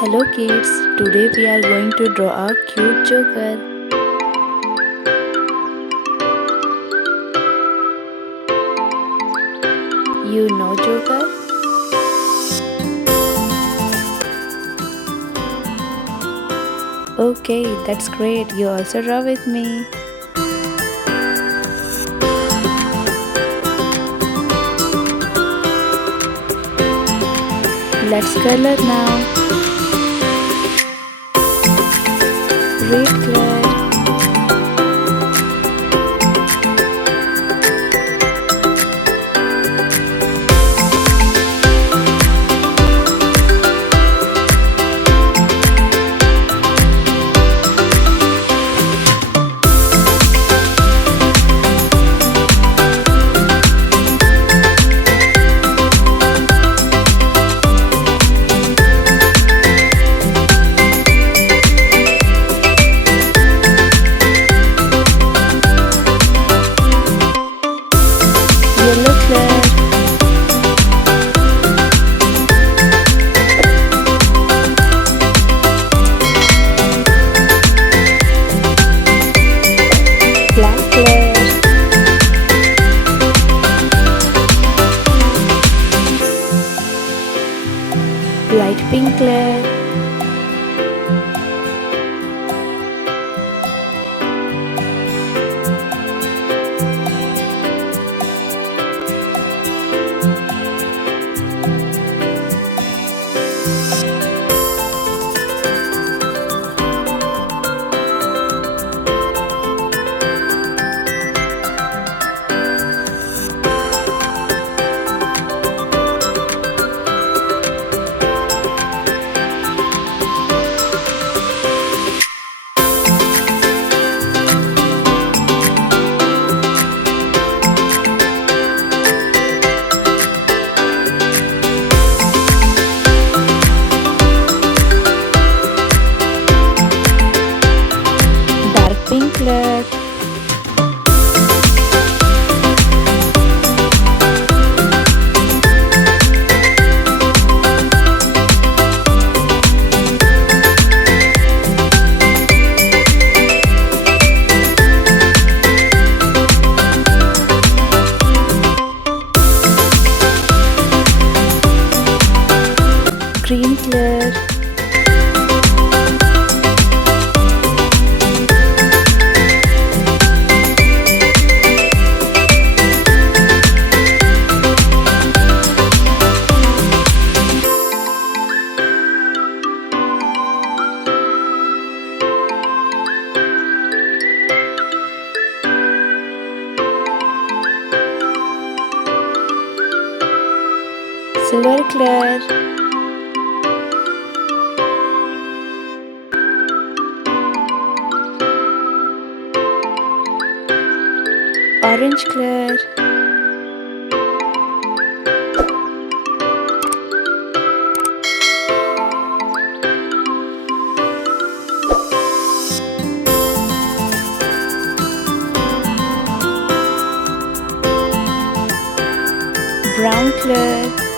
Hello kids, today we are going to draw a cute joker. You know joker? Okay, that's great. You also draw with me. Let's color now. Red color, yellow color, black color, light pink color, dark pink color, green color, silver color, orange color, brown color,